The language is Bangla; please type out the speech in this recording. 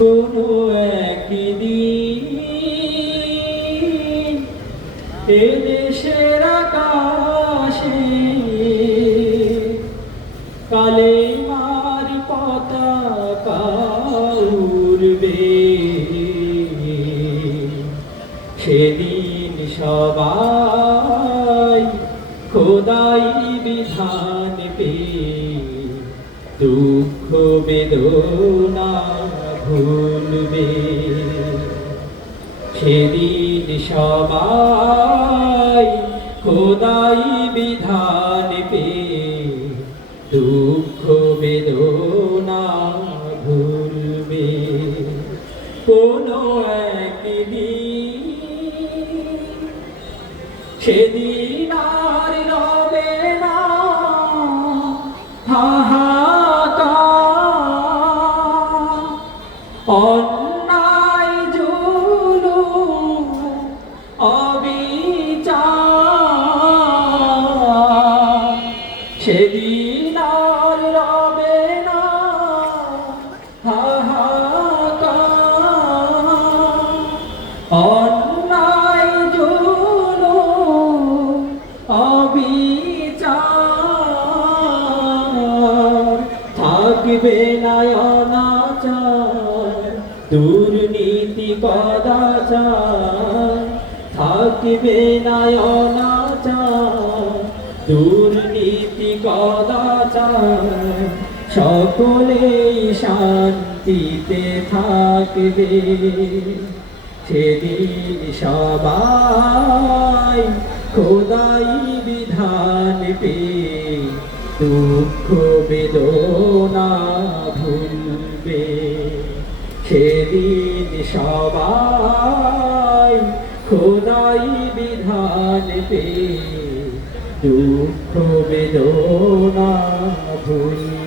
কোনো একদিন এ দেশের আকাশে কালেমার পতাকা উড়বে, সেদিন সবাই খোদাই বিধান পেয়ে দুঃখ বেদনা ভুলবে। সেদিন সবাই খোদাই বিধান পেয়ে দুঃখ বেদনা ভুলবে। কোনো একদিন সেদিন আর রবে না হাহাকার, অন্যায় জুলুম অবিচার, সেদিন আর রবে না হাহাকার, অন্যায় জুলুম অবিচার, থাকবে না অনাচার দুর্নীতি কদাচার, থাকবে না অনাচার দুর্নীতি কদাচার, সকলেই শান্তিতে থাকবে। সেদিন সবাই খোদাই বিধান পেয়ে দুঃখ বেদনা ভুলবে। সেদিন সবাই খোদাই বিধান পেয়ে দুঃখ বেদনা ভুলবে।